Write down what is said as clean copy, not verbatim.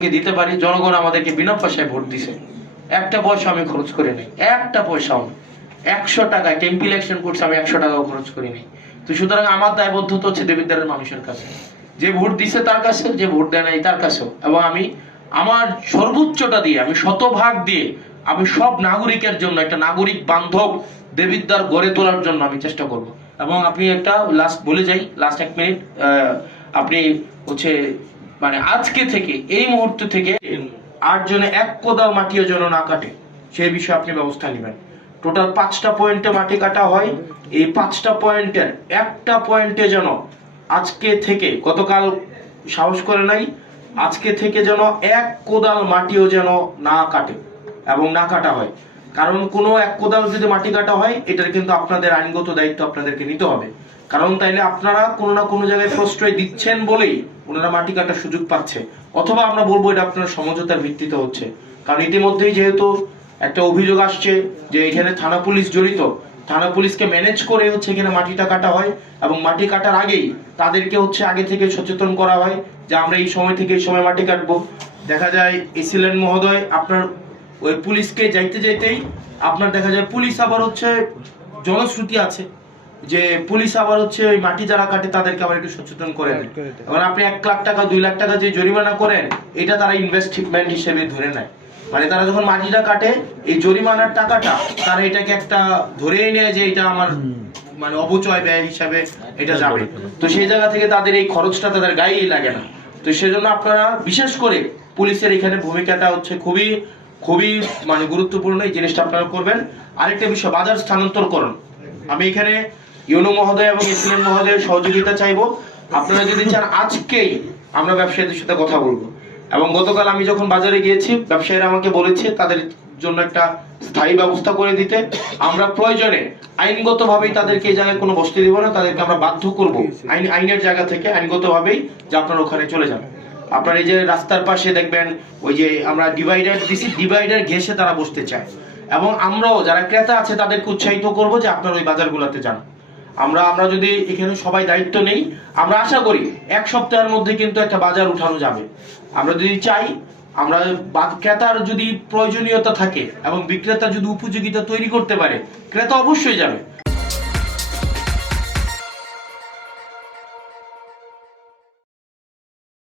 দিতে পারি। জনগণ আমাদেরকে বিনা পয়সায় ভোট দিছে, একটা পয়সা আমি খরচ করি নাই, একটা পয়সাও না। 100 টাকা টেম্পি ইলেকশন করছে, আমি 100 টাকাও খরচ করি নাই। তো সুতরাং আমার দায়বদ্ধতা হচ্ছে দেবিদ্বারের মানুষের কাছে, যে ভোট দিছে তার কাছে, যে ভোট দেয় নাই তার কাছেও। এবং আমি আমার সর্বোচ্চটা দিয়ে, আমি শতভাগ দিয়ে, আমি সব নাগরিকের জন্য একটা নাগরিক বান্ধব দেবিদ্বার গড়ে তোলার জন্য আমি চেষ্টা করব। এবং আপনি একটা লাস্ট বলে যাই, লাস্ট 1 মিনিট, আপনি হচ্ছে মানে আজকে থেকে, এই মুহূর্ত থেকে 8 জনে 1 কোদাল মাটিও যেন না কাটে, সেই বিষয়ে আপনি ব্যবস্থা নেবেন। টোটাল 5টা পয়েন্টে মাটি কাটা হয়, এই 5টা পয়েন্টের একটা পয়েন্টে যেন আজকে থেকে, গতকাল সাহস করে নাই, আজকে থেকে যেন 1 কোদাল মাটিও যেন না কাটে এবং না কাটা হয়। কারণ কোনো 1 কোদাল যদি মাটি কাটা হয়, এটার কিন্তু আপনাদের আইনগত দায়িত্ব আপনাদেরকে নিতে হবে। কারণ তাইলে আপনারা কোনো না কোনো জায়গায় প্রশ্রয় দিচ্ছেন বলেই ওনারা মাটি কাটার সুযোগ পাচ্ছে, অথবা আমরা বলবো এটা আপনার সমঝোতার ভিত্তিতে হচ্ছে। কারণ ইতিমধ্যেই যেহেতু একটা অভিযোগ আসছে যে এখানে থানা পুলিশ জড়িত, থানা পুলিশকে ম্যানেজ করে হচ্ছে এখানে মাটিটা কাটা হয়, এবং মাটি কাটার আগেই তাদেরকে হচ্ছে আগে থেকে সচেতন করা হয় যে আমরা এই সময় থেকে এই সময় মাটি কাটবো। দেখা যায় এসিলেন মহোদয় আপনার ওই পুলিশকে যাইতে যাইতেই আপনার দেখা যায় পুলিশ আবার হচ্ছে জনশ্রুতি আছে যে পুলিশ আবার হচ্ছে ওই মাটি যারা কাটে তাদেরকে আবার একটু সচেতন করেন। এবার আপনি 1 লাখ টাকা 2 লাখ টাকা যে জরিমানা করেন, এটা তারা ইনভেস্টমেন্ট হিসেবে ধরে নেয়। মানে তারা যখন মাটিটা কাটে, এই জরিমানার টাকাটা তারা এটাকে একটা ধরেই নেয় যে এটা আমার মানে অপচয় ব্যয় হিসাবে এটা যাবে। তো সেই জায়গা থেকে তাদের এই খরচটা তাদের গায়েই লাগে না। তো সেজন্য আপনারা বিশেষ করে পুলিশের এখানে ভূমিকাটা হচ্ছে খুবই খুবই মানে গুরুত্বপূর্ণ, এই জিনিসটা আপনারা করবেন। আরেকটা বিষয়, বাজার স্থানান্তরকরণ। আমি এখানে ইউনো মহোদয় এবং এসিলেন মহোদয়ের সহযোগিতা চাইবো। আপনারা যদি চান আজকেই আমরা ব্যবসায়ীদের সাথে কথা বলবো। এবং গতকাল আমি যখন বাজারে গিয়েছি, ব্যবসায়ীরা আমাকে বলেছে তাদের জন্য একটা স্থায়ী ব্যবস্থা করে দিতে। আমরা প্রয়োজনে আইনগতভাবেই তাদেরকে এই জায়গায় কোনো বসতে দিব না, তাদেরকে আমরা বাধ্য করব আইনের জায়গা থেকে আইনগতভাবেই যে আপনারা ওখানে চলে যান। আপনার এই যে রাস্তার পাশে দেখবেন ওই যে আমরা ডিভাইডার দিছি, ডিভাইডার ঘেঁষে তারা বসতে চায়। এবং আমরাও যারা ক্রেতা আছে তাদেরকে উৎসাহিত করব যে আপনারা ওই বাজারগুলোতে যান। আমরা যদি এখানে সবাই দায়িত্ব নেই, আমরা আশা করি 1 সপ্তাহের মধ্যে কিন্তু একটা বাজার উঠানো যাবে। আমরা যদি চাই, আমরা ক্রেতার যদি প্রয়োজনীয়তা থাকে এবং বিক্রেতা যদি উপযোগিতা তৈরি করতে পারে, ক্রেতা অবশ্যই যাবে।